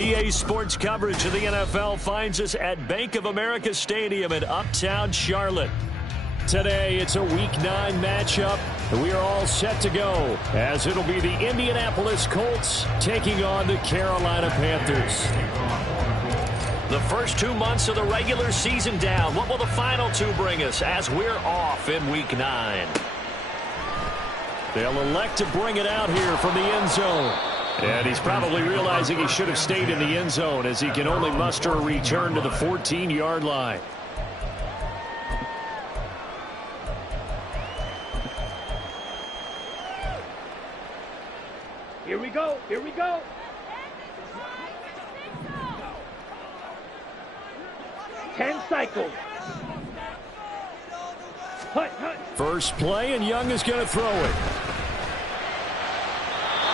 EA Sports coverage of the NFL finds us at Bank of America Stadium in Uptown Charlotte. Today, it's a Week 9 matchup, and we are all set to go, as it'll be the Indianapolis Colts taking on the Carolina Panthers. The first 2 months of the regular season down. What will the final 2 bring us as we're off in Week 9? They'll elect to bring it out here from the end zone. And he's probably realizing he should have stayed in the end zone, as he can only muster a return to the 14-yard line. Here we go. Here we go. Ten cycles. Hut, hut. First play, and Young is going to throw it.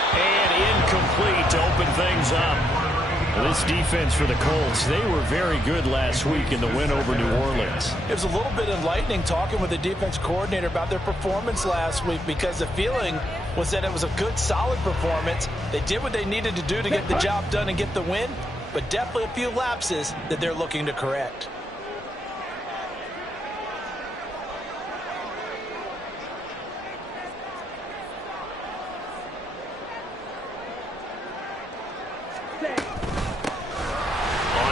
And incomplete to open things up. This defense for the Colts, they were very good last week in the win over New Orleans. It was a little bit enlightening talking with the defense coordinator about their performance last week, because the feeling was that it was a good, solid performance. They did what they needed to do to get the job done and get the win, but definitely a few lapses that they're looking to correct.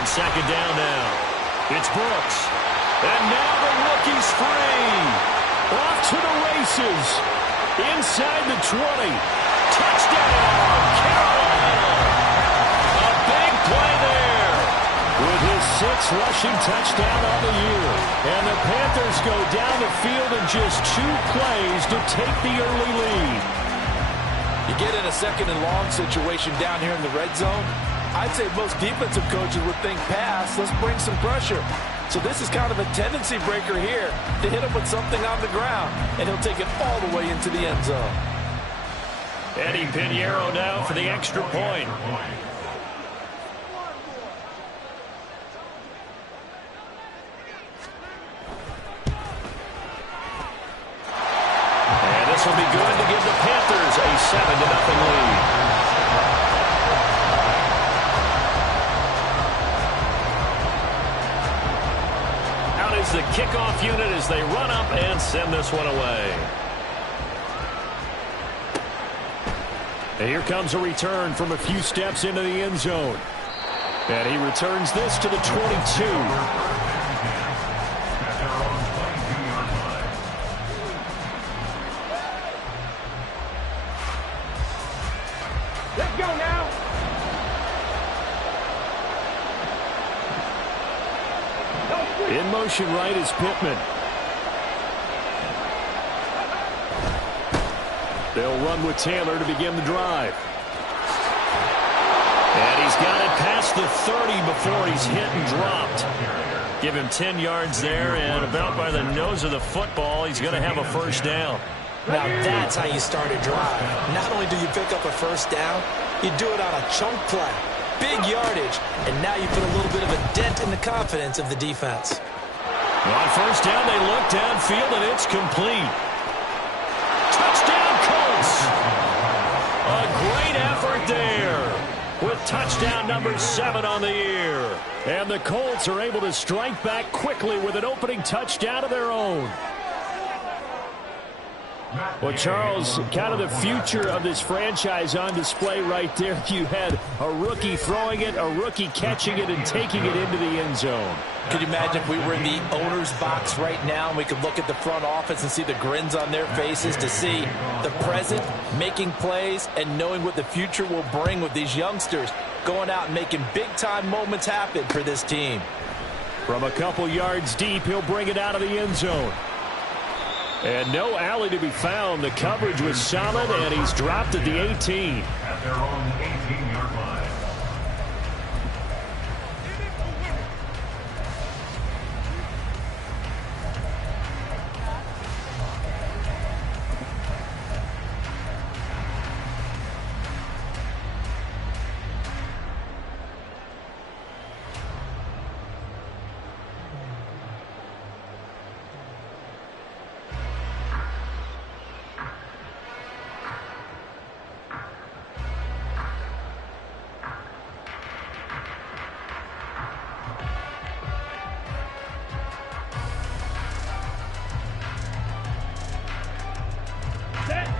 Second down now. It's Brooks. And now the rookie's free. Off to the races. Inside the 20. Touchdown, Carolina. A big play there. With his 6th rushing touchdown on the year. And the Panthers go down the field in just 2 plays to take the early lead. You get in a second and long situation down here in the red zone, I'd say most defensive coaches would think pass, let's bring some pressure. So this is kind of a tendency breaker here to hit him with something on the ground, and he'll take it all the way into the end zone. Eddie Pinheiro now for the extra point. And this will be good to give the Panthers a 7-0 lead. The kickoff unit as they run up and send this one away. And here comes a return from a few steps into the end zone. And he returns this to the 22. Let's go now. In motion right is Pittman. They'll run with Taylor to begin the drive. And he's got it past the 30 before he's hit and dropped. Give him 10 yards there, and about by the nose of the football, he's going to have a first down. Now that's how you start a drive. Not only do you pick up a first down, you do it on a chunk play. Big yardage, and now you put a little bit of a dent in the confidence of the defense. On first down, they look downfield, and it's complete. Touchdown, Colts! A great effort there with touchdown number 7 on the year. And the Colts are able to strike back quickly with an opening touchdown of their own. Well, Charles, kind of the future of this franchise on display right there. You had a rookie throwing it, a rookie catching it, and taking it into the end zone. Could you imagine if we were in the owner's box right now and we could look at the front office and see the grins on their faces, to see the present, making plays, and knowing what the future will bring with these youngsters going out and making big-time moments happen for this team. From a couple yards deep, he'll bring it out of the end zone. And no alley to be found. The coverage was solid, and he's dropped at the 18. At their own 18-yard line.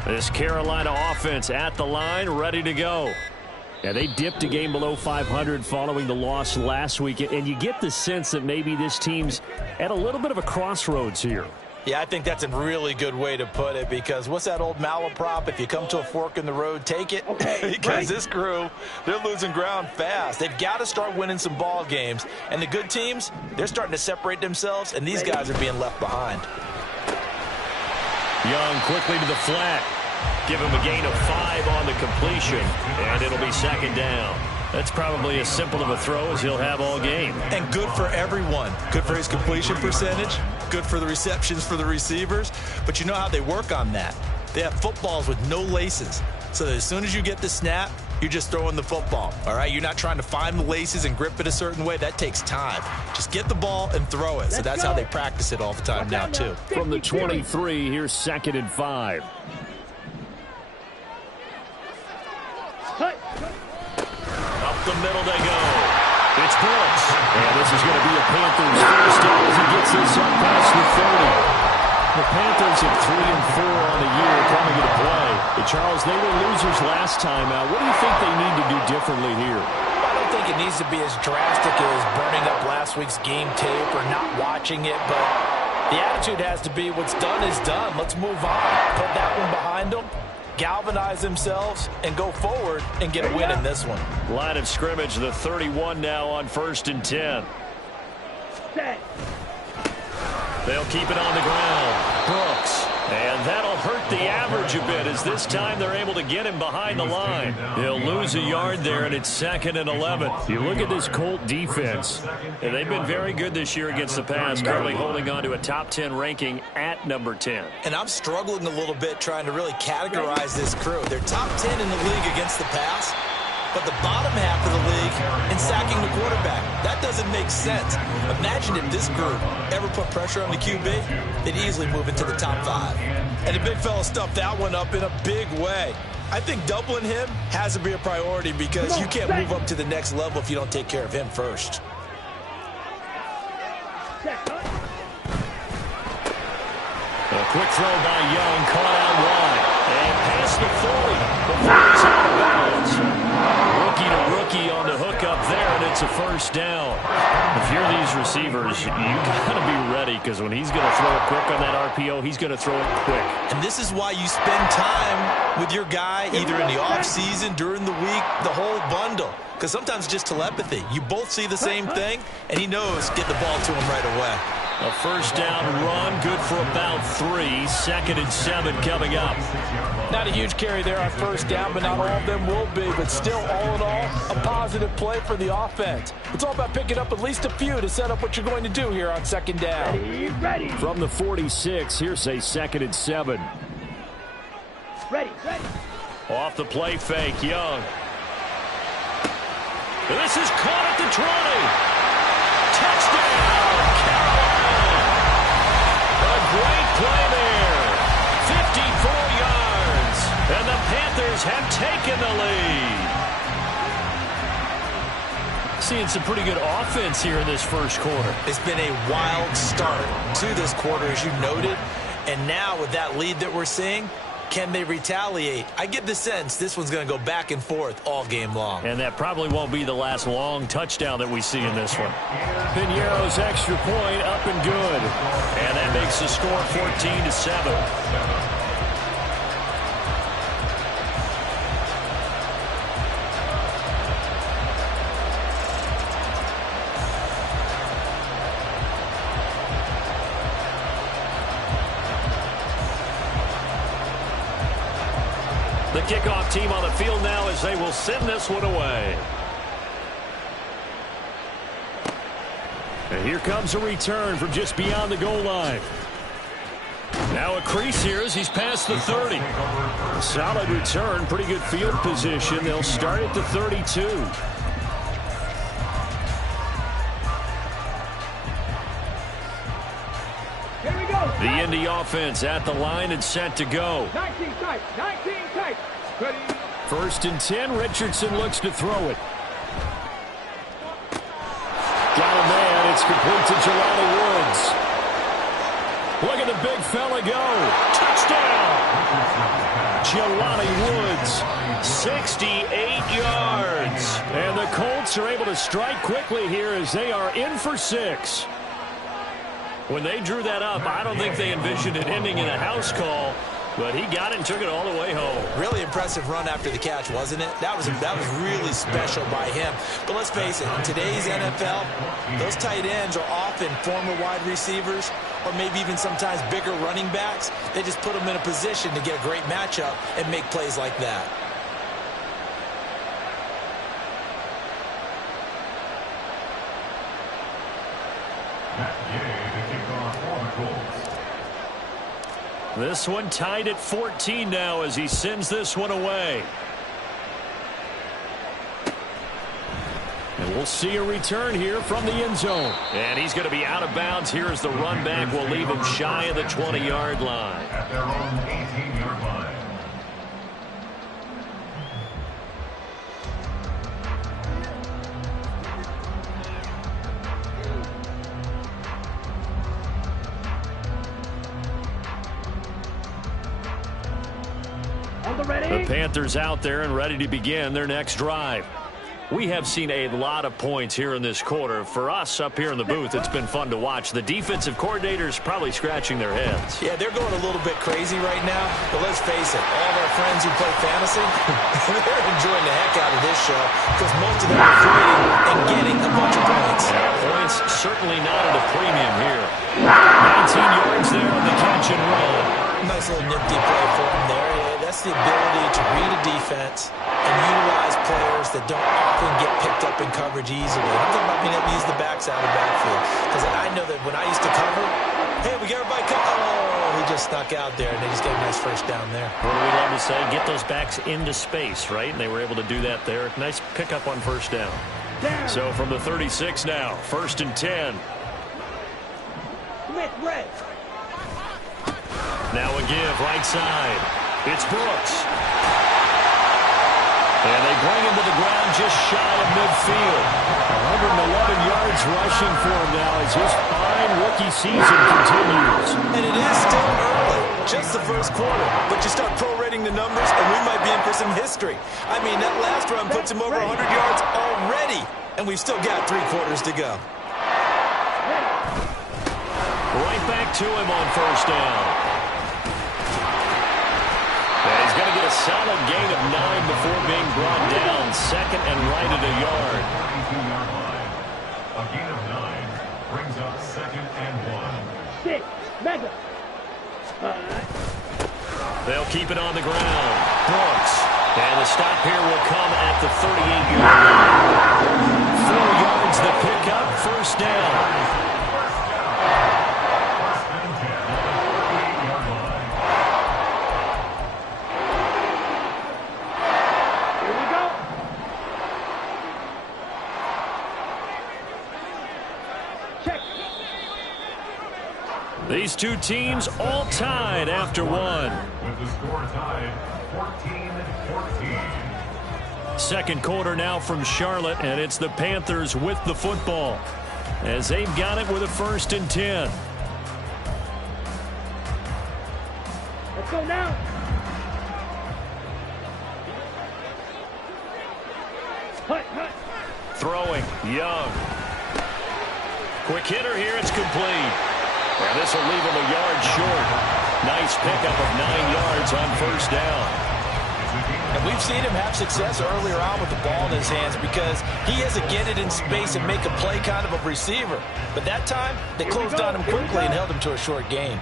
This Carolina offense at the line, ready to go. Yeah, they dipped a game below 500 following the loss last week, and you get the sense that maybe this team's at a little bit of a crossroads here. Yeah, I think that's a really good way to put it, because what's that old malaprop? If you come to a fork in the road, take it. Okay, because this crew, they're losing ground fast. They've got to start winning some ball games. And the good teams, they're starting to separate themselves, and these guys are being left behind. Young quickly to the flat. Give him a gain of 5 on the completion, and it'll be second down. That's probably as simple of a throw as he'll have all game. And good for everyone. Good for his completion percentage. Good for the receptions for the receivers. But you know how they work on that. They have footballs with no laces. So that as soon as you get the snap, you're just throwing the football. All right? You're not trying to find the laces and grip it a certain way. That takes time. Just get the ball and throw it. So that's how they practice it all the time now, too. From the 23, here's 2nd and 5. Up the middle they go. It's Brooks. And this is going to be a Panthers first down as he gets this up past the 30. The Panthers at 3-4 on the year coming into play. But Charles, they were losers last time out. What do you think they need to do differently here? I don't think it needs to be as drastic as burning up last week's game tape or not watching it, but the attitude has to be what's done is done. Let's move on. Put that one behind them. Galvanize themselves and go forward and get a win in this one. Line of scrimmage, the 31 now on 1st and 10. Set. They'll keep it on the ground. Brooks. And that'll hurt the average a bit as this time they're able to get him behind the line. He'll lose a yard there, and it's 2nd and 11. You look at this Colt defense, and they've been very good this year against the pass, currently holding on to a top 10 ranking at number 10. And I'm struggling a little bit trying to really categorize this crew. They're top 10 in the league against the pass, but the bottom half of the league in sacking the quarterback. That doesn't make sense. Imagine if this group ever put pressure on the QB, they'd easily move into the top 5. And the big fella stuffed that one up in a big way. I think doubling him has to be a priority because you can't move up to the next level if you don't take care of him first. A quick throw by Young, caught out wide. And past the 40 before it's out of bounds. Rookie to rookie on the hook up there, and it's a first down. If you're these receivers, you got to be ready because when he's going to throw it quick on that RPO, he's going to throw it quick. And this is why you spend time with your guy either in the offseason, during the week, the whole bundle. Because sometimes it's just telepathy. You both see the same thing, and he knows get the ball to him right away. A first down run, good for about 3. 2nd and 7 coming up. Not a huge carry there on first down, but not all of them will be. But still, all in all, a positive play for the offense. It's all about picking up at least a few to set up what you're going to do here on 2nd down. Ready. From the 46, here's a 2nd and 7. Ready. Off the play fake, Young. This is caught at the 20. Touchdown, Carolina. A great play there. 54 yards. And the Panthers have taken the lead. Seeing some pretty good offense here in this first quarter. It's been a wild start to this quarter, as you noted. And now with that lead that we're seeing, can they retaliate? I get the sense this one's going to go back and forth all game long. And that probably won't be the last long touchdown that we see in this one. Piñeiro's extra point up and good. And that makes the score 14-7. The kickoff team on the field now as they will send this one away. And here comes a return from just beyond the goal line. Now a crease here as he's past the 30. Solid return, pretty good field position. They'll start at the 32. Here we go. The Indy offense at the line and set to go. 19 tight. 19 tight. Ready. 1st and 10. Richardson looks to throw it. Got a man. It's complete to Jelani Woods. Look at the big fella go. Touchdown. Jelani Woods, 68 yards. And the Colts are able to strike quickly here as they are in for 6. When they drew that up, I don't think they envisioned it ending in a house call, but he got it and took it all the way home. Really impressive run after the catch, wasn't it? That was really special by him. But let's face it, in today's NFL, those tight ends are often former wide receivers or maybe even sometimes bigger running backs. They just put them in a position to get a great matchup and make plays like that. This one tied at 14 now as he sends this one away. And we'll see a return here from the end zone. And he's going to be out of bounds here as the run back will leave him shy of the 20-yard line. At their own 18-yard line. The Panthers out there and ready to begin their next drive. We have seen a lot of points here in this quarter. For us up here in the booth, it's been fun to watch. The defensive coordinators probably scratching their heads. Yeah, they're going a little bit crazy right now. But let's face it, all of our friends who play fantasy, they're enjoying the heck out of this show because most of them are creating and getting a bunch of points. Yeah, points certainly not at a premium here. 19 yards there on the catch and run. Nice little nifty play for him there. Yeah, that's the ability to read a defense and utilize players that don't often get picked up in coverage easily. I'm talking about being able to use the backs out of the backfield. Because I know that when I used to cover, hey, we got everybody cover. Oh, he just snuck out there, and they just got a nice first down there. What do we love to say? Get those backs into space, right? And they were able to do that there. Nice pickup on first down. So from the 36 now, 1st and 10. Red. Now a give, right side. It's Brooks. And they bring him to the ground just shy of midfield. 111 yards rushing for him now as his fine rookie season continues. And it is still early, just the first quarter. But you start prorating the numbers, and we might be in for some history. I mean, that last run puts him over 100 yards already, and we've still got 3 quarters to go. Right back to him on first down. And he's going to get a solid gain of 9 before being brought down. 2nd and right at a yard. 22-yard line. A gain of 9 brings up 2nd and 1. 6. Mega. They'll keep it on the ground. Brooks. And the stop here will come at the 38-yard line. 4 yards the pickup. First down. These two teams all tied after one. With the score tied 14-14. Second quarter now from Charlotte, and it's the Panthers with the football as they've got it with a 1st and 10. Let's go now. Hut. Throwing, Young. Quick hitter here, it's complete. And this will leave him a yard short. Nice pickup of 9 yards on first down. And we've seen him have success earlier on with the ball in his hands because he has to get it in space and make a play kind of a receiver. But that time, they closed on him quickly and held him to a short gain.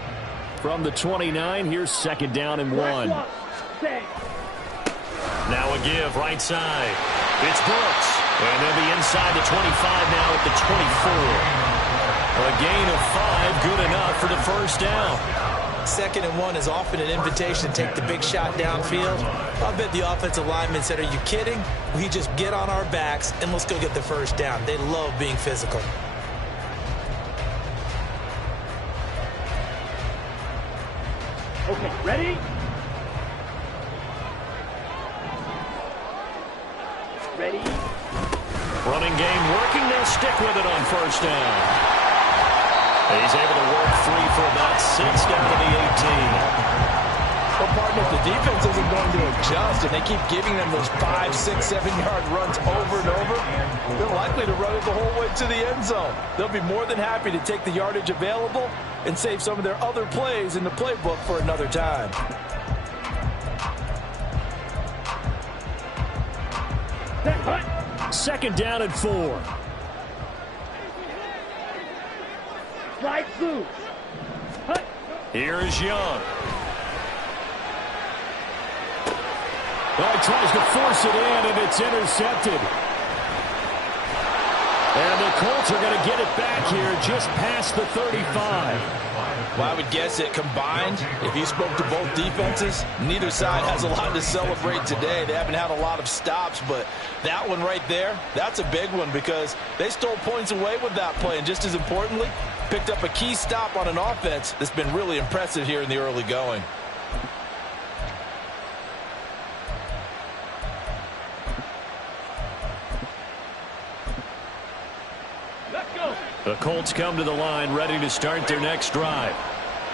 From the 29, here's 2nd down and 1. Now a give, right side. It's Brooks. And they'll be inside the 25 now at the 24. A gain of 5, good enough for the first down. 2nd and 1 is often an invitation to take the big shot downfield. I bet the offensive linemen said, are you kidding? We just get on our backs and let's go get the first down. They love being physical. Okay, ready? Running game working, they'll stick with it on first down. He's able to work free for about 6 down to the 18. Well, partner, if the defense isn't going to adjust and they keep giving them those 5, 6, 7-yard runs over and over, they're likely to run it the whole way to the end zone. They'll be more than happy to take the yardage available and save some of their other plays in the playbook for another time. Second down and 4. Right through. Here is Young. Well, he tries to force it in, and it's intercepted. And the Colts are going to get it back here just past the 35. Well, I would guess that combined, if you spoke to both defenses, neither side has a lot to celebrate today. They haven't had a lot of stops, but that one right there, that's a big one because they stole points away with that play. And just as importantly, picked up a key stop on an offense that's been really impressive here in the early going. The Colts come to the line ready to start their next drive.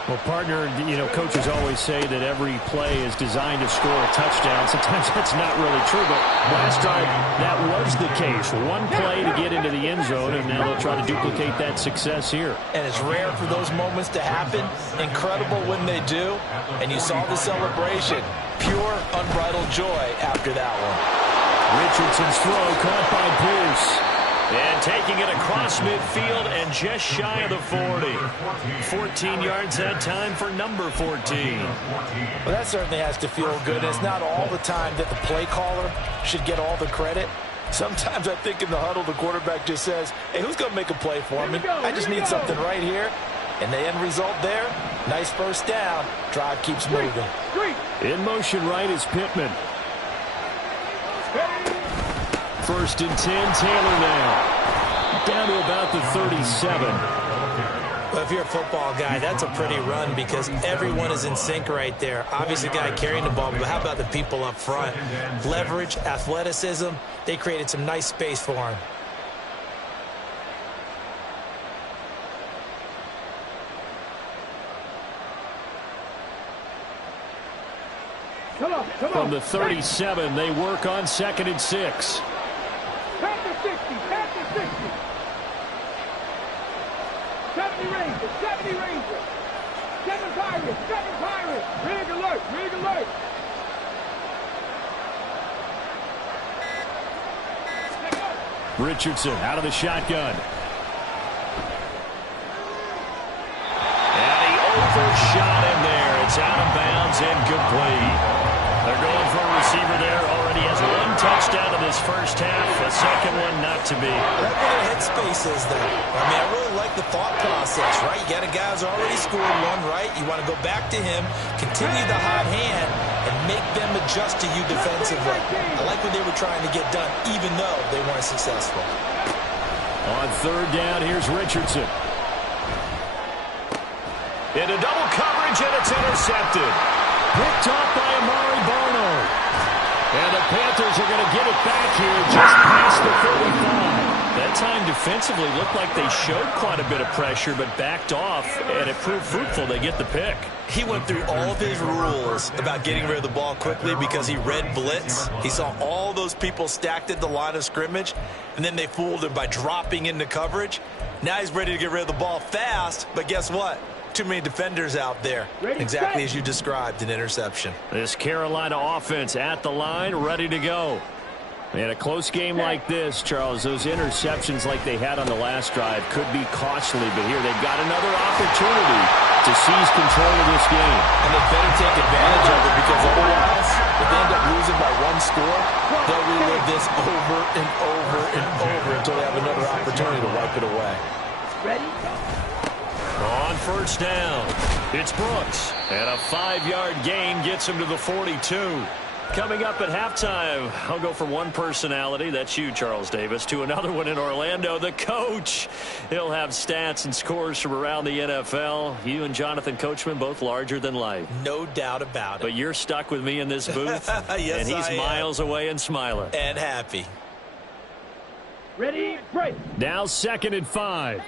Well, partner, coaches always say that every play is designed to score a touchdown. Sometimes that's not really true, but last drive that was the case. One play to get into the end zone, and now they'll try to duplicate that success here. And it's rare for those moments to happen. Incredible when they do. And you saw the celebration. Pure, unbridled joy after that one. Richardson's throw caught by Pierce. And taking it across midfield and just shy of the 40. 14 yards that time for number 14. Well, that certainly has to feel good. It's not all the time that the play caller should get all the credit. Sometimes I think in the huddle, the quarterback just says, hey, who's going to make a play for me? I just need something right here. And the end result there, nice first down. Drive keeps moving. In motion right is Pittman. First and 10, Taylor now. Down to about the 37. Well, if you're a football guy, that's a pretty run because everyone is in sync right there. Obviously, the guy carrying the ball, but how about the people up front? Leverage, athleticism, they created some nice space for him. From the 37, they work on 2nd and 6. Back to 60, back to 60. 70 Rangers, 70 Rangers. 7 Pirates, 7 Pirates. Rig alert, rig alert. Richardson out of the shotgun. And he overshot in there. It's out of bounds and complete. They're going for a receiver there. Already has 1 touchdown in this first half. A second one not to be. That what a headspace is there. I mean, I really like the thought process, right? You got a guy who's already scored one, right? You want to go back to him, continue the hot hand, and make them adjust to you defensively. I like what they were trying to get done, even though they weren't successful. On 3rd down, here's Richardson. Into double coverage, and it's intercepted. Picked off by Amari Barno. And the Panthers are going to get it back here just past the 35. That time defensively looked like they showed quite a bit of pressure, but backed off, and it proved fruitful. They get the pick. He went through all of his rules about getting rid of the ball quickly because he read blitz. He saw all those people stacked at the line of scrimmage, and then they fooled him by dropping into coverage. Now he's ready to get rid of the ball fast, but guess what? Too many defenders out there. Exactly as you described, an interception. This Carolina offense at the line, ready to go. In a close game like this, Charles, those interceptions like they had on the last drive could be costly, but here they've got another opportunity to seize control of this game. And they better take advantage of it because otherwise, if they end up losing by 1 score, they'll relive this over and over and over until they have another opportunity to wipe it away. Ready? On 1st down, it's Brooks. And a 5-yard gain gets him to the 42. Coming up at halftime, I'll go from one personality, that's you, Charles Davis, to another one in Orlando, the coach. He'll have stats and scores from around the NFL. You and Jonathan Coachman, both larger than life. No doubt about it. But you're stuck with me in this booth, yes, and he's miles away and smiling. And happy. Ready, break. Now 2nd and 5.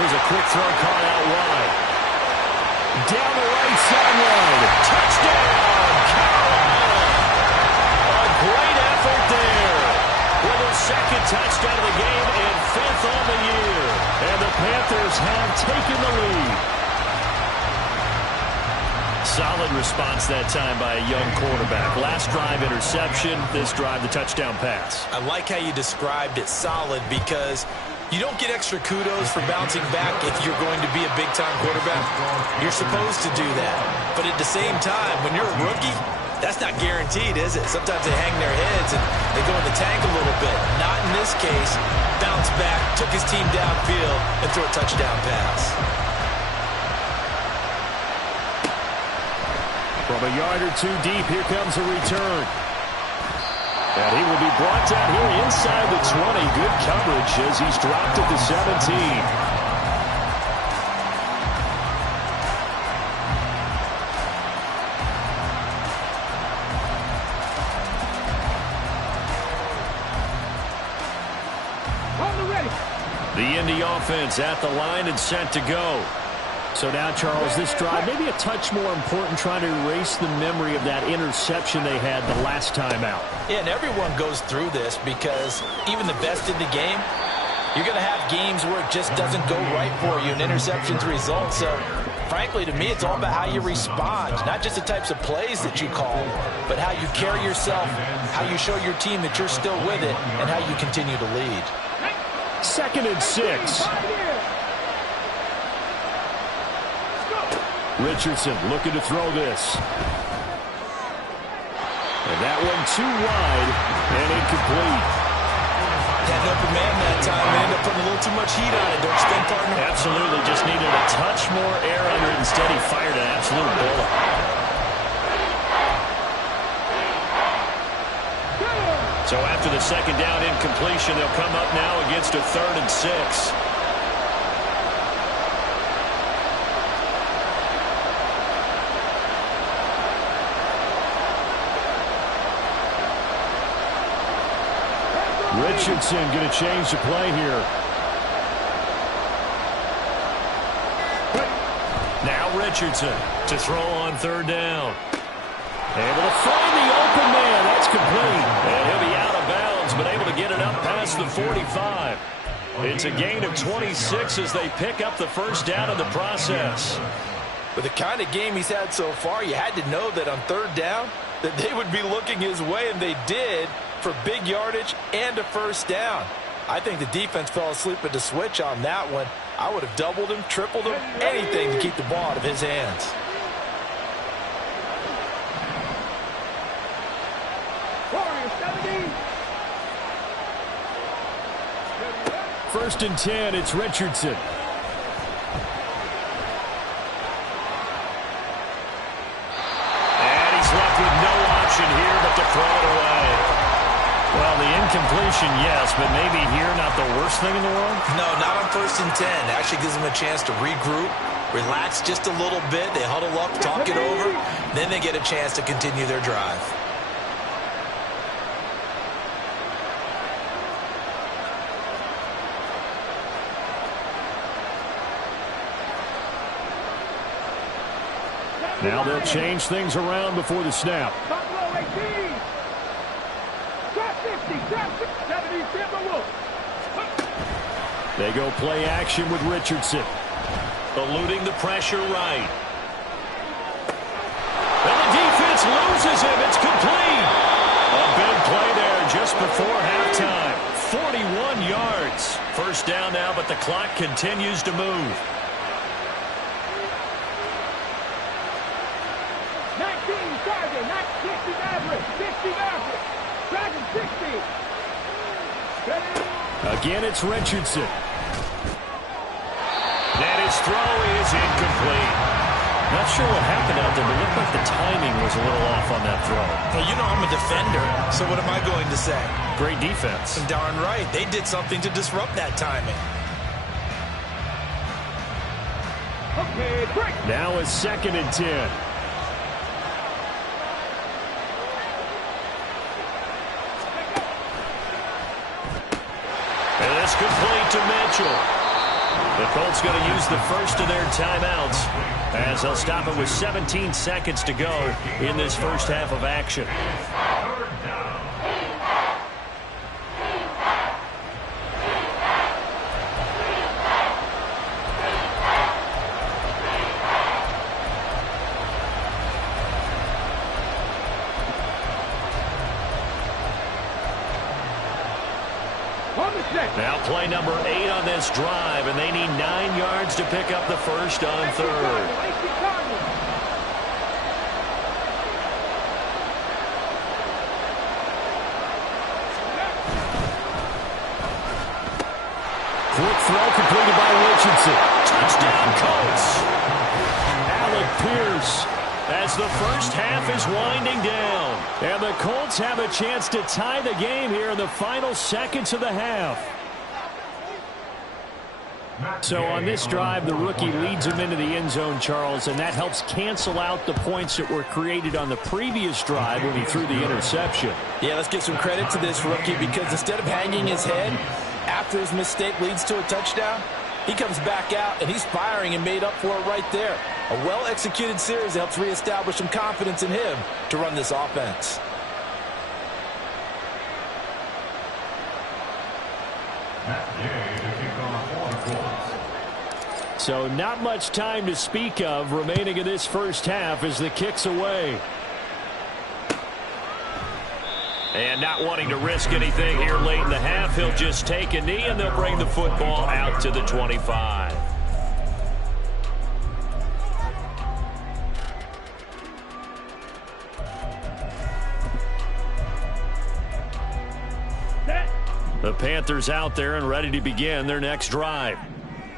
Here's a quick throw caught out wide. Down the right sideline. Touchdown, Carolina. A great effort there. With their second touchdown of the game and 5th on the year. And the Panthers have taken the lead. Solid response that time by a young quarterback. Last drive interception, this drive the touchdown pass. I like how you described it, solid, because you don't get extra kudos for bouncing back if you're going to be a big-time quarterback. You're supposed to do that. But at the same time, when you're a rookie, that's not guaranteed, is it? Sometimes they hang their heads and they go in the tank a little bit. Not in this case. Bounced back, took his team downfield, and threw a touchdown pass. From a yard or two deep, here comes a return. And he will be brought down here inside the 20. Good coverage as he's dropped at the 17. The Indy offense at the line and set to go. So now, Charles, this drive maybe a touch more important, trying to erase the memory of that interception they had the last time out. Yeah, and everyone goes through this because even the best in the game, you're going to have games where it just doesn't go right for you and interceptions result. So, frankly, to me, it's all about how you respond, not just the types of plays that you call, but how you carry yourself, how you show your team that you're still with it, and how you continue to lead. 2nd and 6. Richardson looking to throw this. And that one too wide and incomplete. Had an open man that time and ended up putting a little too much heat on it, don't you think, partner? Absolutely. Just needed a touch more air under it. Instead, he fired an absolute bullet. So after the second down incompletion, they'll come up now against a 3rd and 6. Richardson going to change the play here. Now Richardson to throw on 3rd down. Able to find the open man. That's complete. And he'll be out of bounds, but able to get it up past the 45. It's a gain of 26 as they pick up the first down in the process. With the kind of game he's had so far, you had to know that on 3rd down that they would be looking his way, and they did, for big yardage and a first down. I think the defense fell asleep at the switch on that one. I would have doubled him, tripled him, anything to keep the ball out of his hands. First and 10, it's Richardson. And he's left with no option here but to throw it away. Well, the incompletion, yes, but maybe here not the worst thing in the world? No, not on 1st and 10. Actually gives them a chance to regroup, relax just a little bit. They huddle up, talk it over. Then they get a chance to continue their drive. Now they'll change things around before the snap. They go play action with Richardson. Eluding the pressure right. And the defense loses him. It's complete. A big play there just before halftime. 41 yards. First down now, but the clock continues to move. 19 target, not 60 average, 60 average. Dragon 60. Again, it's Richardson. And his throw is incomplete. Not sure what happened out there, but it looked like the timing was a little off on that throw. Well, you know I'm a defender, so what am I going to say? Great defense. Darn right. They did something to disrupt that timing. Okay, break. Now it's 2nd and 10. And it's complete to Mitchell. The Colts going to use the first of their timeouts as they'll stop it with 17 seconds to go in this first half of action. Now play number 8 on this drive, and they need 9 yards to pick up the first on third. Quick throw completed by Richardson. Touchdown, Colts. Alec Pierce as the first half is winding down. And the Colts have a chance to tie the game here in the final seconds of the half. So on this drive, the rookie leads him into the end zone, Charles, and that helps cancel out the points that were created on the previous drive when he threw the interception. Yeah, let's give some credit to this rookie because instead of hanging his head after his mistake leads to a touchdown, he comes back out and he's firing and made up for it right there. A well-executed series helps reestablish some confidence in him to run this offense. So not much time to speak of remaining in this first half as the kick's away. And not wanting to risk anything here late in the half, he'll just take a knee and they'll bring the football out to the 25. The Panthers out there and ready to begin their next drive.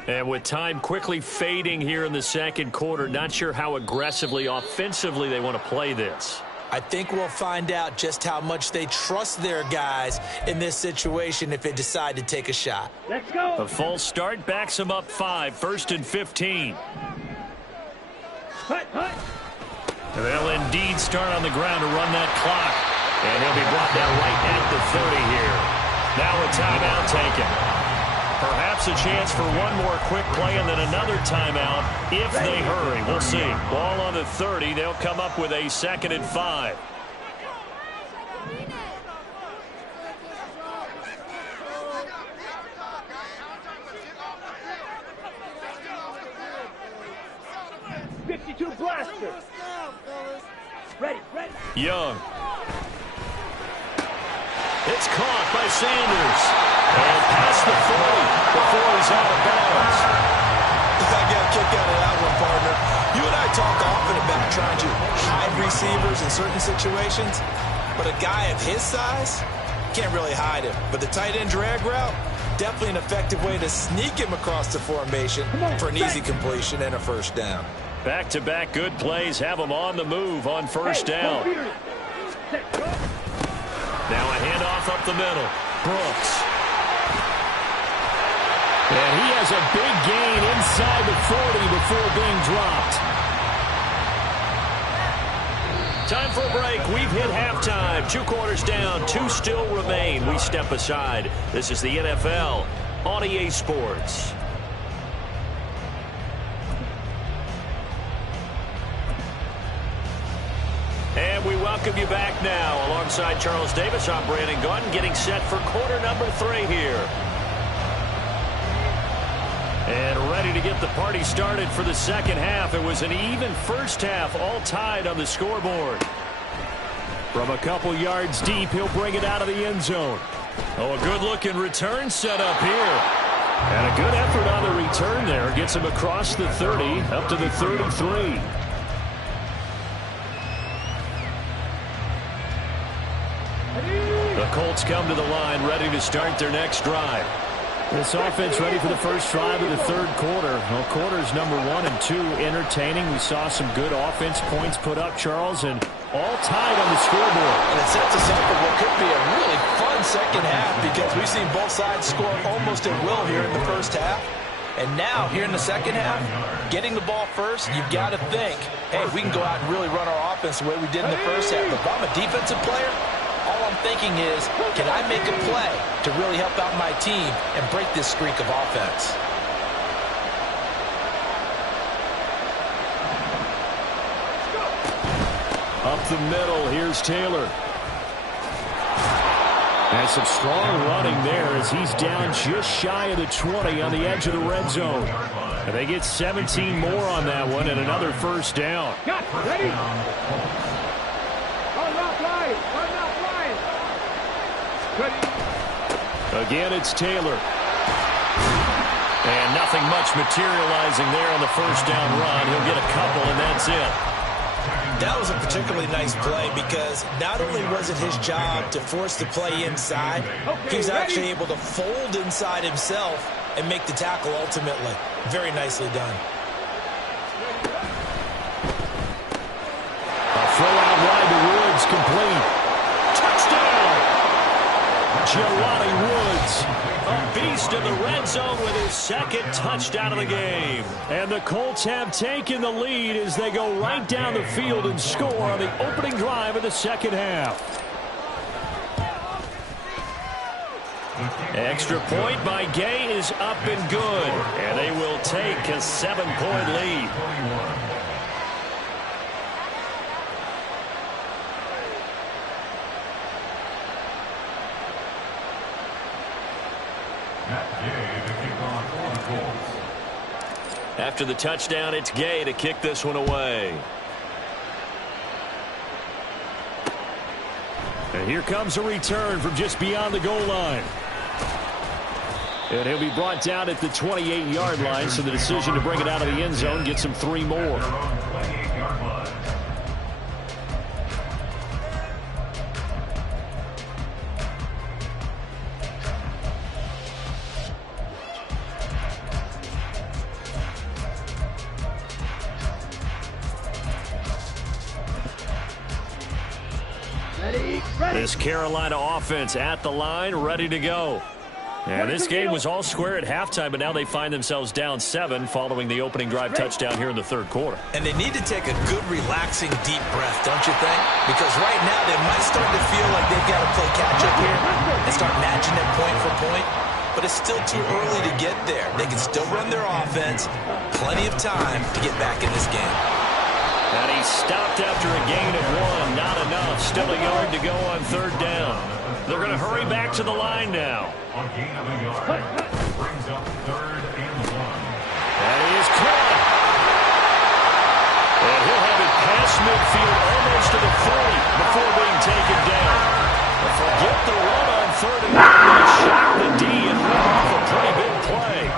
And with time quickly fading here in the second quarter, not sure how aggressively, offensively they want to play this. I think we'll find out just how much they trust their guys in this situation if they decide to take a shot. Let's go. A false start backs them up 5, 1st and 15. Hut, hut. They'll indeed start on the ground to run that clock. And he'll be brought down right at the 30 here. Now a timeout taken. Perhaps a chance for one more quick play and then another timeout if they hurry. We'll see. Ball on the 30. They'll come up with a 2nd and 5. '52 blaster. Ready, ready. Young. It's caught by Sanders. And past the 40 before he's out of bounds. I got a kick out of that one, partner. You and I talk often about trying to hide receivers in certain situations, but a guy of his size can't really hide him. But the tight end drag route, definitely an effective way to sneak him across the formation for an easy completion and a first down. Back-to-back good plays have him on the move on first down. Now a handoff up the middle. Brooks. And he has a big gain inside the 40 before being dropped. Time for a break. We've hit halftime. 2 quarters down. 2 still remain. We step aside. This is the NFL on EA Sports. And we welcome you back now. Alongside Charles Davis, I'm Brandon Gunn, getting set for quarter number 3 here. And ready to get the party started for the second half. It was an even first half, all tied on the scoreboard. From a couple yards deep, he'll bring it out of the end zone. Oh, a good-looking return set up here. And a good effort on the return there. Gets him across the 30, up to the 33. The Colts come to the line, ready to start their next drive. This offense ready for the first drive of the third quarter. Well, quarters number 1 and 2 entertaining. We saw some good offense points put up, Charles, and all tied on the scoreboard. And it sets us up for what could be a really fun second half because we've seen both sides score almost at will here in the first half. And now, here in the second half, getting the ball first, you've got to think, hey, we can go out and really run our offense the way we did in the first half. But if I'm a defensive player, all I'm thinking is, can I make a play to really help out my team and break this streak of offense? Up the middle, here's Taylor. And some strong running there as he's down just shy of the 20 on the edge of the red zone. And they get 17 more on that one and another first down. Got ready. Run not flying. Run not flying. Ready. Again, it's Taylor. And nothing much materializing there on the first down run. He'll get a couple, and that's it. That was a particularly nice play because not only was it his job to force the play inside, he was actually able to fold inside himself and make the tackle ultimately. Very nicely done. A throw out wide to Woods, complete. Touchdown! Jelani Woods, a beast in the red zone with his second touchdown of the game. And the Colts have taken the lead as they go right down the field and score on the opening drive of the second half. Extra point by Gay is up and good, and they will take a 7-point lead. After the touchdown, it's Gay to kick this one away. And here comes a return from just beyond the goal line. And he'll be brought down at the 28-yard line, so the decision to bring it out of the end zone gets him 3 more. This Carolina offense at the line, ready to go. And this game was all square at halftime, but now they find themselves down 7 following the opening drive touchdown here in the third quarter. And they need to take a good, relaxing, deep breath, don't you think? Because right now they might start to feel like they've got to play catch-up here and start matching it point for point. But it's still too early to get there. They can still run their offense. Plenty of time to get back in this game. And he stopped after a gain of 1. Not enough. Still a yard to go on third down. They're going to hurry back to the line now. A gain of a yard brings up 3rd and 1. That is caught. And he'll have it past midfield almost to the 40 before being taken down. But forget the run on 3rd and 1. They shot the D and run off a pretty big play.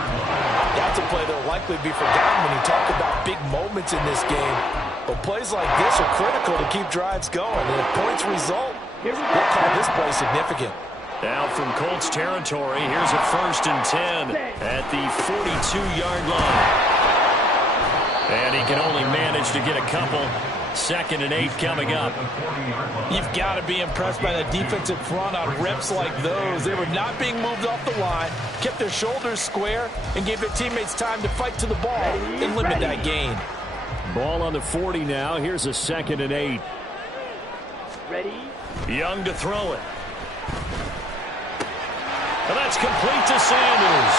That's a play that will likely be forgotten when you talk about big moments in this game. But plays like this are critical to keep drives going. And if points result, we'll call this play significant. Now from Colts territory, here's a 1st and 10 at the 42-yard line. And he can only manage to get a couple. 2nd and 8 coming up. You've got to be impressed by the defensive front on reps like those. They were not being moved off the line, kept their shoulders square, and gave their teammates time to fight to the ball and limit that gain. Ball on the 40 now. Here's a 2nd and 8. Ready. Young to throw it. And that's complete to Sanders.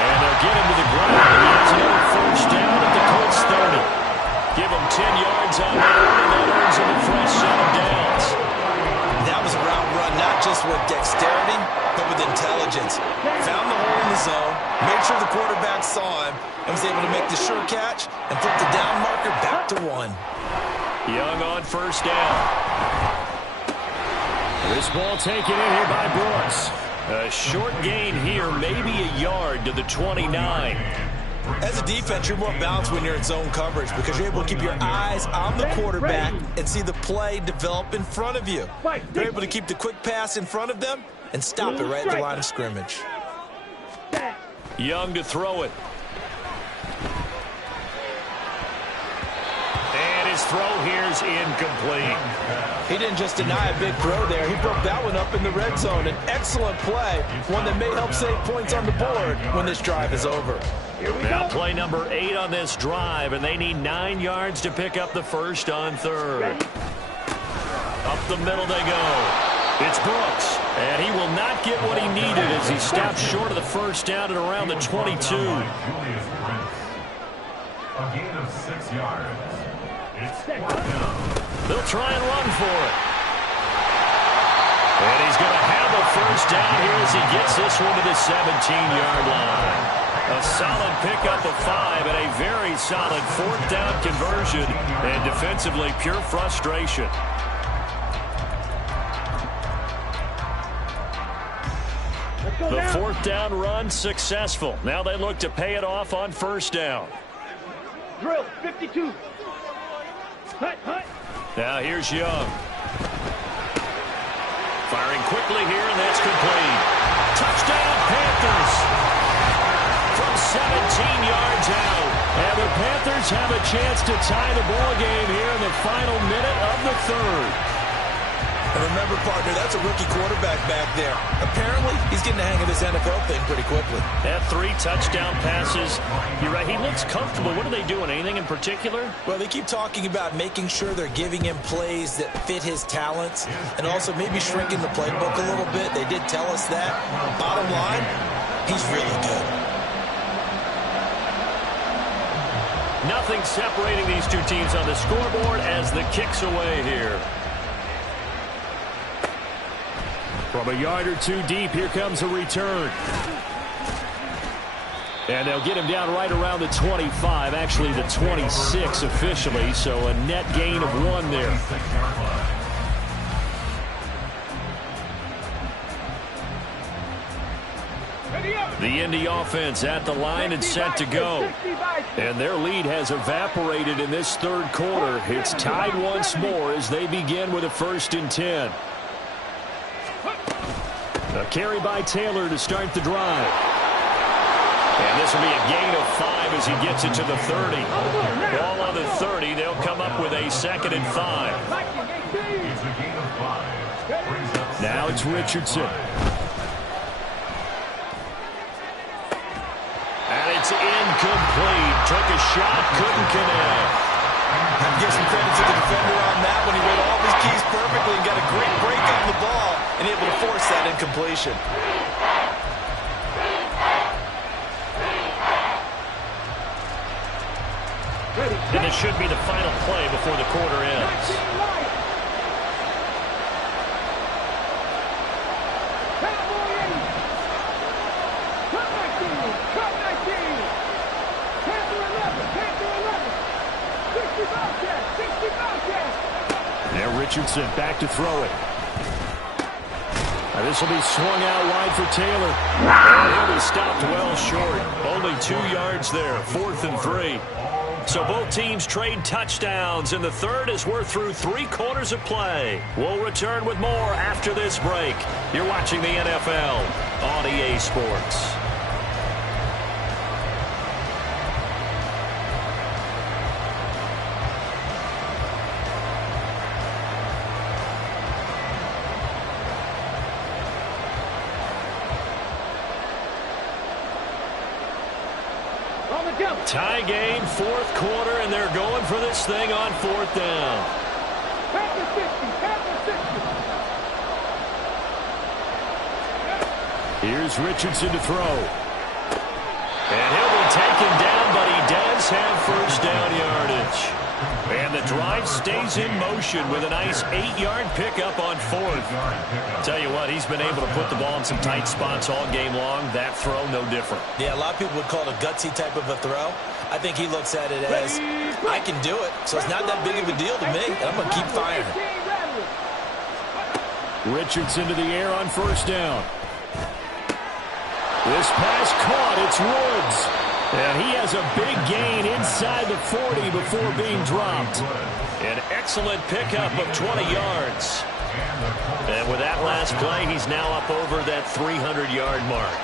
And they'll get him to the ground. And that's another first down at the Colts 30. Give him 10 yards on that, and that earns him a fresh set of downs. That was a route run, not just with dexterity, but with intelligence. Found the hole in the zone, made sure the quarterback saw him, and was able to make the sure catch and put the down marker back to 1. Young on first down. This ball taken in here by Brooks. A short gain here, maybe a yard to the 29. As a defense, you're more balanced when you're in zone coverage because you're able to keep your eyes on the quarterback and see the play develop in front of you. You're able to keep the quick pass in front of them and stop it right at the line of scrimmage. Young to throw it. And his throw here's incomplete. He didn't just deny a big throw there. He broke that one up in the red zone. An excellent play, one that may help save points on the board when this drive is over. Now play number 8 on this drive, and they need 9 yards to pick up the first on 3rd. Up the middle they go. It's Brooks, and he will not get what he needed as he stops short of the first down at around the 22. A gain of 6 yards. It's 4th down. They'll try and run for it. And he's going to have a first down here as he gets this one to the 17-yard line. A solid pickup of 5 and a very solid 4th down conversion. And defensively, pure frustration. The 4th down run successful. Now they look to pay it off on 1st down. Drill, 52. Hut, hut. Now here's Young. Firing quickly here, and that's complete. Touchdown, Panthers. From 17 yards out. And the Panthers have a chance to tie the ball game here in the final minute of the 3rd. And remember, partner, that's a rookie quarterback back there. Apparently, he's getting the hang of this NFL thing pretty quickly. At 3 touchdown passes. You're right, he looks comfortable. What are they doing? Anything in particular? Well, they keep talking about making sure they're giving him plays that fit his talents and also maybe shrinking the playbook a little bit. They did tell us that. Bottom line, he's really good. Nothing separating these two teams on the scoreboard as the kick's away here. From a yard or 2 deep, here comes a return. And they'll get him down right around the 25, actually the 26 officially, so a net gain of 1 there. The Indy offense at the line and set to go. And their lead has evaporated in this 3rd quarter. It's tied once more as they begin with a 1st and 10. A carry by Taylor to start the drive. And this will be a gain of 5 as he gets it to the 30. Ball on the 30. They'll come up with a 2nd and 5. Now it's Richardson. And it's incomplete. Took a shot, couldn't connect. Give some credit to the defender on that when he read all of his keys perfectly and got a great break on the ball and able to force that incompletion. And it should be the final play before the quarter ends. Now Richardson back to throw it. This will be swung out wide for Taylor. And he'll be stopped well short. Only 2 yards there. 4th and 3. So both teams trade touchdowns in the 3rd as we're through 3 quarters of play. We'll return with more after this break. You're watching the NFL on EA Sports. Tie game, 4th quarter, and they're going for this thing on 4th down. Here's Richardson to throw. And he'll be taken down, but he does have 1st down yardage. And the drive stays in motion with a nice 8-yard pickup on 4th. Tell you what, he's been able to put the ball in some tight spots all game long. That throw, no different. Yeah, a lot of people would call it a gutsy type of a throw. I think he looks at it as, I can do it, so it's not that big of a deal to me, and I'm going to keep firing. Richardson to the air on 1st down. This pass caught. It's Woods. And he has a big gain inside the 40 before being dropped. An excellent pickup of 20 yards. And with that last play, he's now up over that 300-yard mark.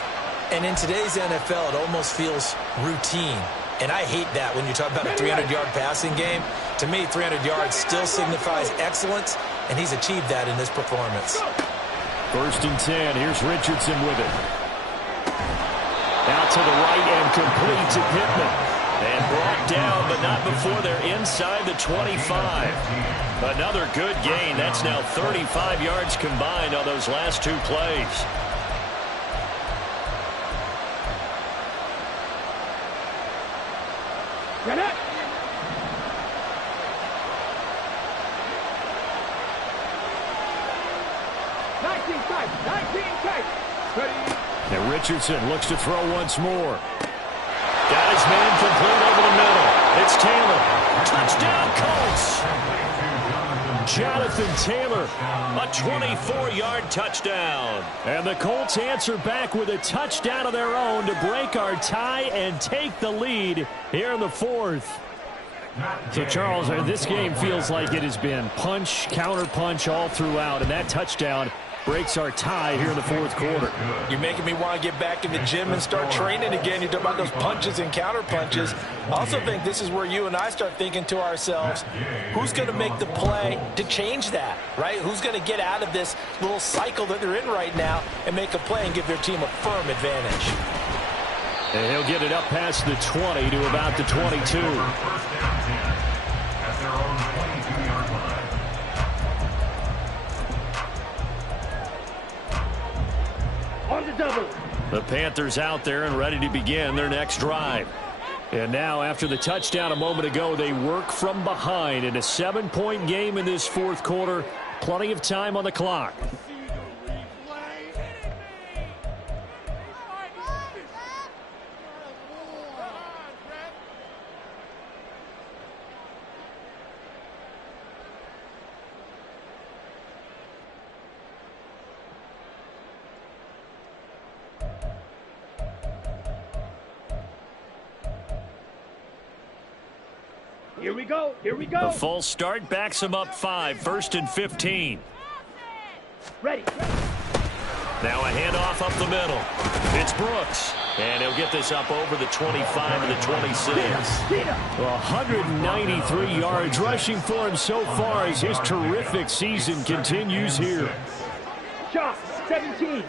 And in today's NFL, it almost feels routine. And I hate that when you talk about a 300-yard passing game. To me, 300 yards still signifies excellence, and he's achieved that in this performance. 1st and 10. Here's Richardson with it. Out to the right and complete to Pittman. And brought down, but not before they're inside the 25. Another good gain. That's now 35 yards combined on those last 2 plays. Get it. And Richardson looks to throw once more. Got his man complete over the middle. It's Taylor. Touchdown, Colts. Jonathan Taylor, a 24-yard touchdown. And the Colts answer back with a touchdown of their own to break our tie and take the lead here in the fourth. So, Charles, this game feels like it has been punch, counter punch all throughout, and that touchdown breaks our tie here in the fourth quarter. You're making me want to get back in the gym and start training again. You talk about those punches and counter punches. I also think this is where you and I start thinking to ourselves, who's going to make the play to change that, right? Who's going to get out of this little cycle that they're in right now and make a play and give their team a firm advantage? And he'll get it up past the 20 to about the 22. First down 10 at their own 22-yard line. On the double. The Panthers out there and ready to begin their next drive. And now, after the touchdown a moment ago, they work from behind in a 7-point game in this fourth quarter. Plenty of time on the clock. Here we go. Here we go. The false start backs him up 5, 1st and 15. Ready. Now a handoff up the middle. It's Brooks. And he'll get this up over the 25 to the 26. 193 yards rushing for him so far as his terrific season continues here. Shot. 17.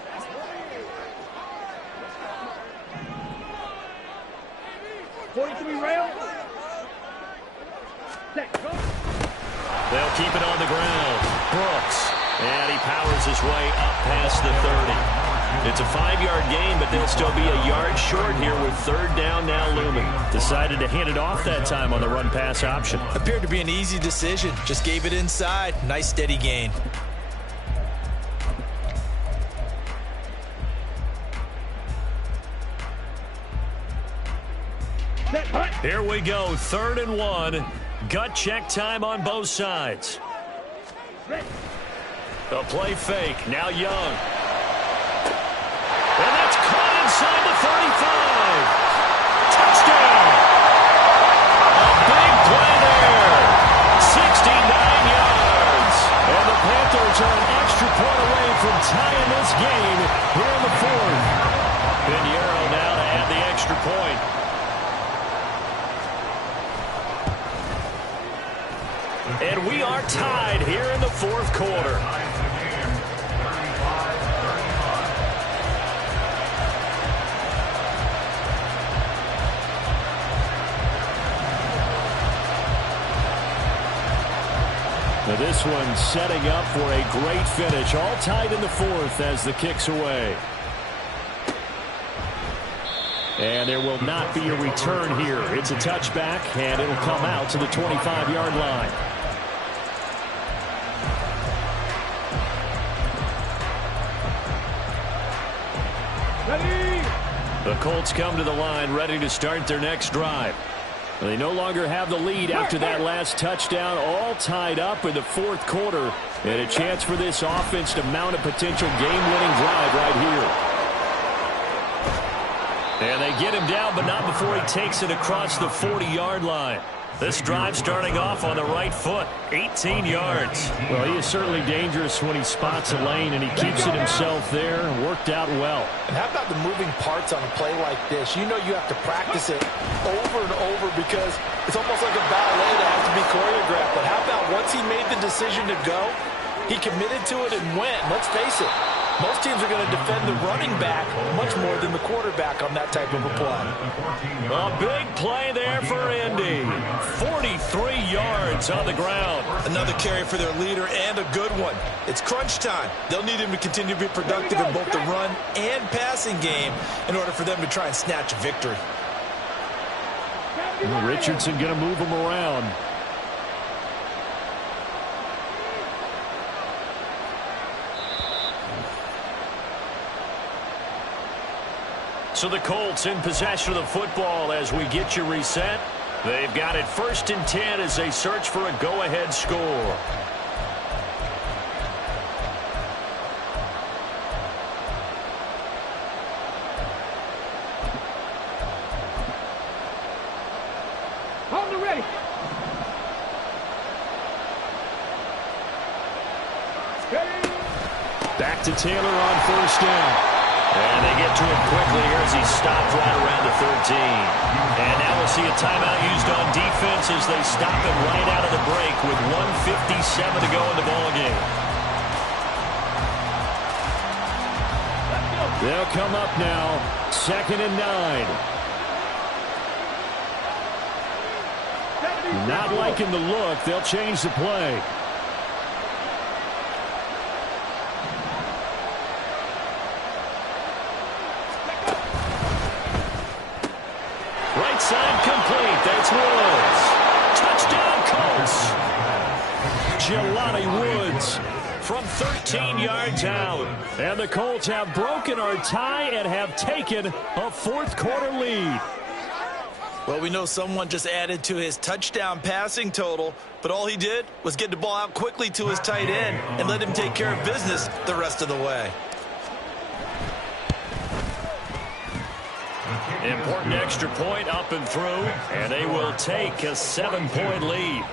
rail. They'll keep it on the ground. Brooks. And he powers his way up past the 30. It's a 5-yard gain, but they'll still be a yard short here with third down now looming. Decided to hand it off that time on the run-pass option. Appeared to be an easy decision. Just gave it inside. Nice steady gain. Here we go, 3rd and 1. Gut check time on both sides. A play fake, now Young. And that's caught inside the 35. Touchdown! A big play there. 69 yards. And the Panthers are an extra point away from tying this game here in the 4th. Pinheiro now to add the extra point. And we are tied here in the 4th quarter. Now this one setting up for a great finish. All tied in the 4th as the kick's away. And there will not be a return here. It's a touchback, and it'll come out to the 25-yard line. Ready. The Colts come to the line ready to start their next drive. They no longer have the lead after that last touchdown, all tied up in the 4th quarter, and a chance for this offense to mount a potential game-winning drive right here. And they get him down, but not before he takes it across the 40-yard line. This drive starting off on the right foot, 18 yards. Well, he is certainly dangerous when he spots a lane, and he keeps it himself there. Worked out well. And how about the moving parts on a play like this? You know you have to practice it over and over because it's almost like a ballet that has to be choreographed. But how about once he made the decision to go, he committed to it and went. Let's face it, most teams are going to defend the running back much more than the quarterback on that type of a play. A big play there for Indy. 43 yards on the ground. Another carry for their leader and a good one. It's crunch time. They'll need him to continue to be productive in both the run and passing game in order for them to try and snatch a victory. Richardson going to move him around. So the Colts in possession of the football as we get you reset. They've got it 1st and 10 as they search for a go-ahead score. Hold it ready. Back to Taylor on 1st down. And they get to him quickly here as he stopped right around the 13. And now we'll see a timeout used on defense as they stop it right out of the break with 1:57 to go in the ballgame. They'll come up now, 2nd and 9. Not liking the look. They'll change the play. Right side complete. That's Woods. Touchdown, Colts. Jelani Woods from 13 yards out. And the Colts have broken our tie and have taken a 4th quarter lead. Well, we know someone just added to his touchdown passing total, but all he did was get the ball out quickly to his tight end and let him take care of business the rest of the way. Important extra point up and through, and they will take a 7-point lead.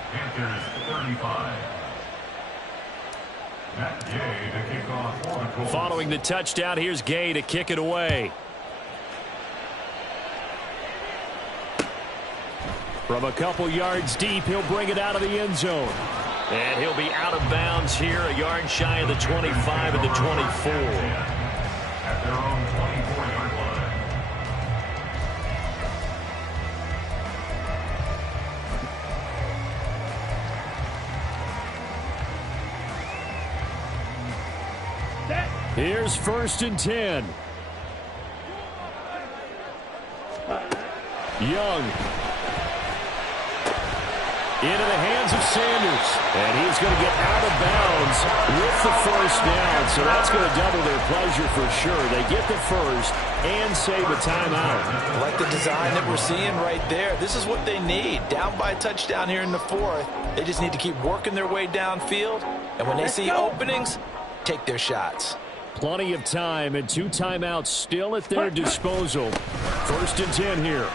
Following the touchdown, here's Gay to kick it away. From a couple yards deep, he'll bring it out of the end zone. And he'll be out of bounds here, a yard shy of the 25 and the 24. At their own 24-yard line. Here's 1st and 10. Young. Into the hands of Sanders. And he's going to get out of bounds with the 1st down. So that's going to double their pleasure for sure. They get the 1st and save a timeout. Like the design that we're seeing right there. This is what they need. Down by a touchdown here in the 4th. They just need to keep working their way downfield. And when they see openings, take their shots. Plenty of time and 2 timeouts still at their disposal. 1st and 10 here.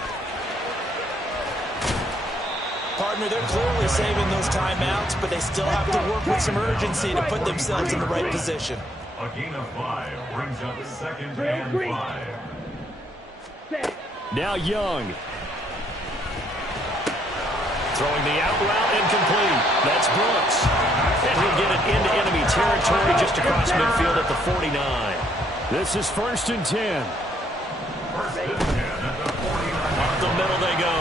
Partner, they're clearly saving those timeouts, but they still have to work with some urgency to put themselves in the right position. A gain of 5 brings up 2nd and 5. Now Young. Throwing the out route incomplete. That's Brooks. And he'll get it into enemy territory just across midfield at the 49. This is 1st and 10. 1st and 10 at the 49. Up the middle they go.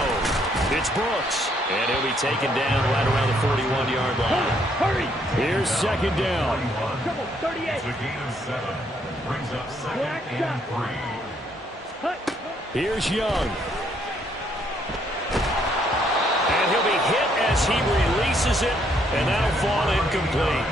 It's Brooks. And he'll be taken down right around the 41-yard line. Hurry! Here's 2nd down. Come on, 38. It's a gain of 7. Brings up 2nd and 3. Here's Young. And he'll be hit as he releases it, and that'll fall incomplete.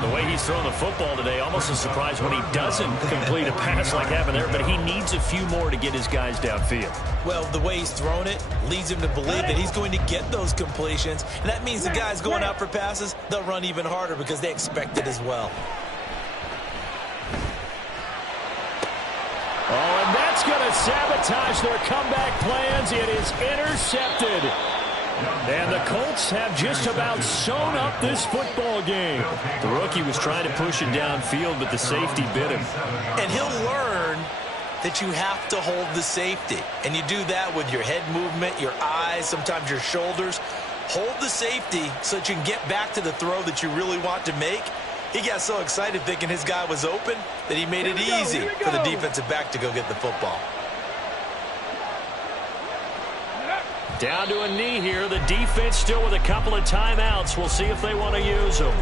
The way he's throwing the football today, almost a surprise when he doesn't complete a pass like happened there, but he needs a few more to get his guys downfield. Well, the way he's thrown it leads him to believe that he's going to get those completions, and that means the guys going out for passes, they'll run even harder because they expect it as well. Oh, and that's going to sabotage their comeback plans. It is intercepted. And the Colts have just about sewn up this football game. The rookie was trying to push it downfield, but the safety bit him. And he'll learn that you have to hold the safety. And you do that with your head movement, your eyes, sometimes your shoulders. Hold the safety so that you can get back to the throw that you really want to make. He got so excited thinking his guy was open that he made it easy for the defensive back to go get the football. Down to a knee here. The defense still with a couple of timeouts. We'll see if they want to use them.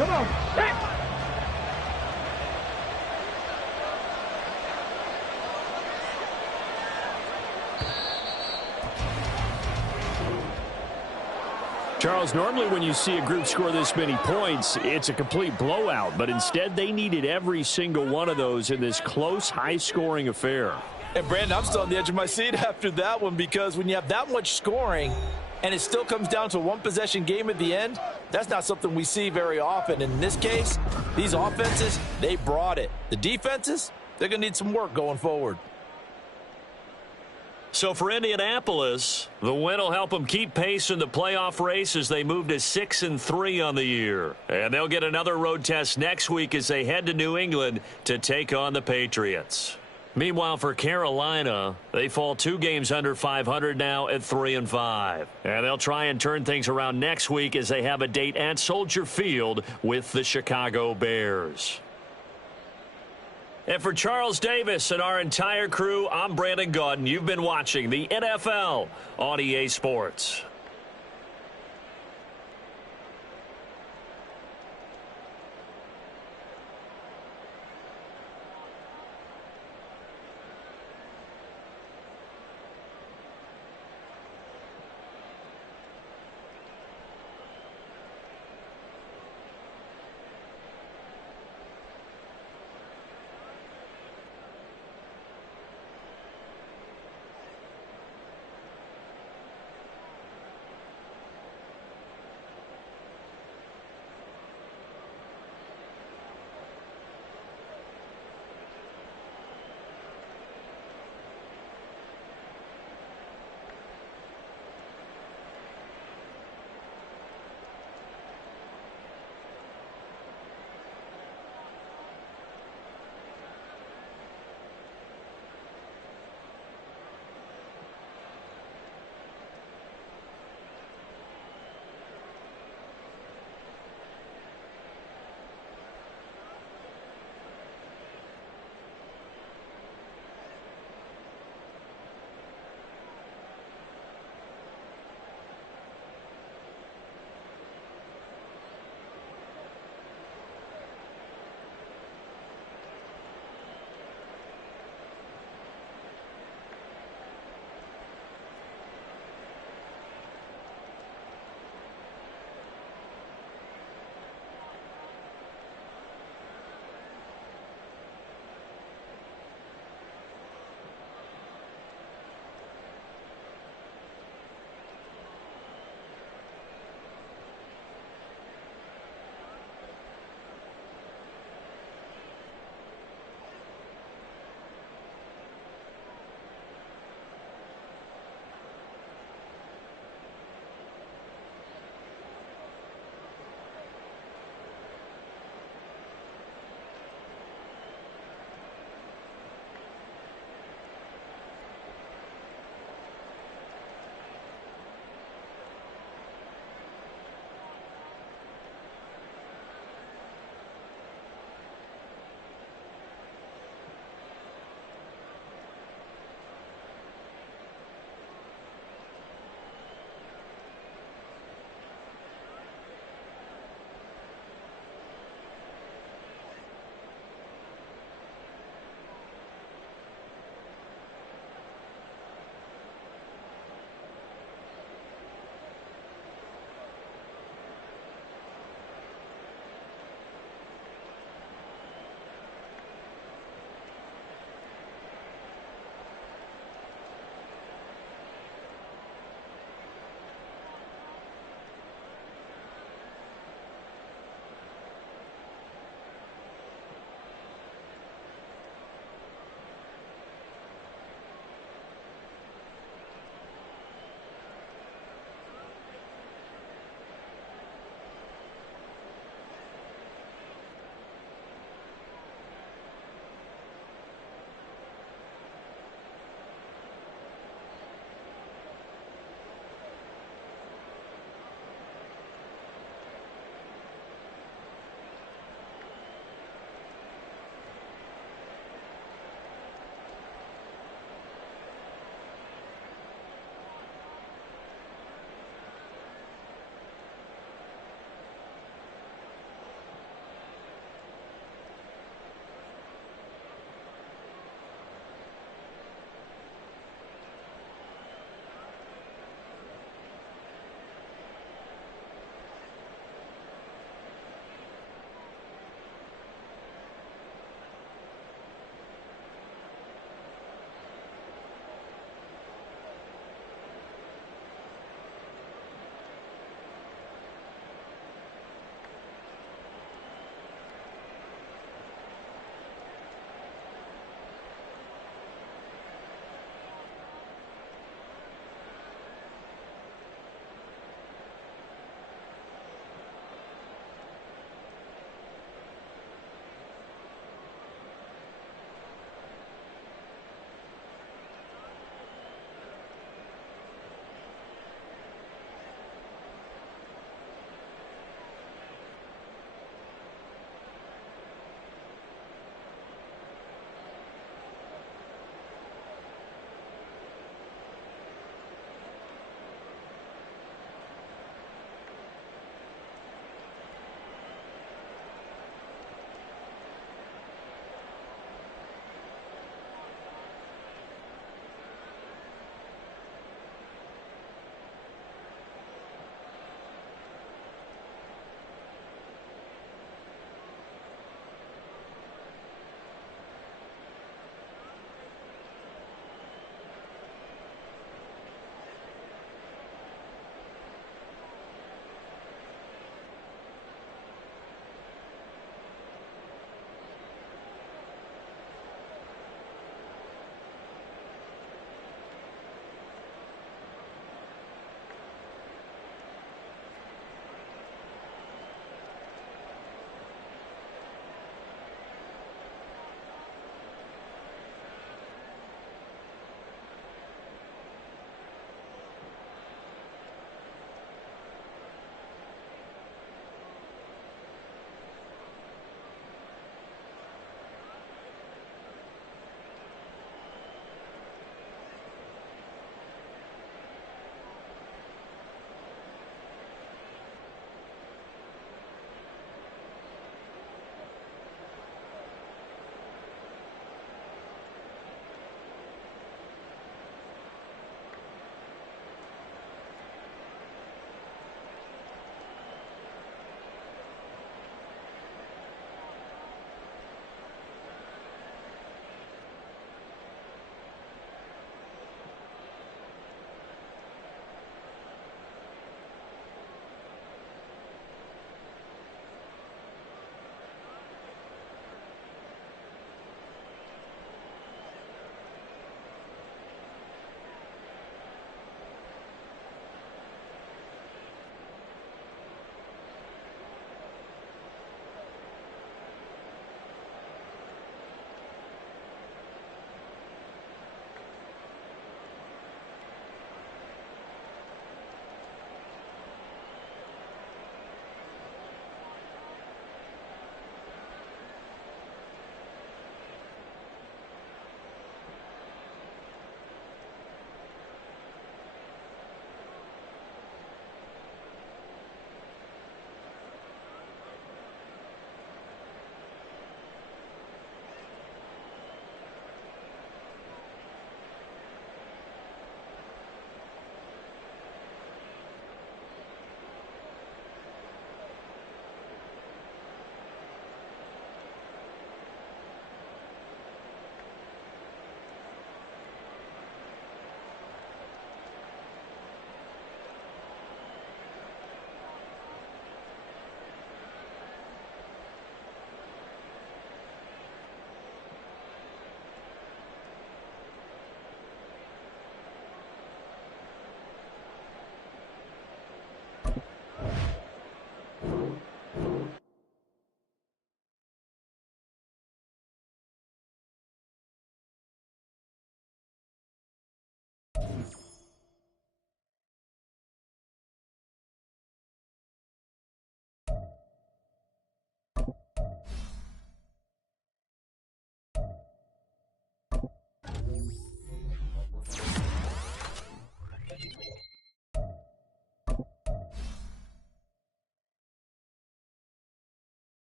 Come on. Hit. Charles, normally when you see a group score this many points, it's a complete blowout. But instead, they needed every single one of those in this close, high-scoring affair. And, Brandon, I'm still on the edge of my seat after that one, because when you have that much scoring and it still comes down to a one-possession game at the end, that's not something we see very often. In this case, these offenses, they brought it. The defenses, they're going to need some work going forward. So for Indianapolis, the win will help them keep pace in the playoff race as they move to 6-3 on the year. And they'll get another road test next week as they head to New England to take on the Patriots. Meanwhile, for Carolina, they fall 2 games under 500 now at 3-5. And they'll try and turn things around next week as they have a date at Soldier Field with the Chicago Bears. And for Charles Davis and our entire crew, I'm Brandon Gaudin. You've been watching the NFL on EA Sports.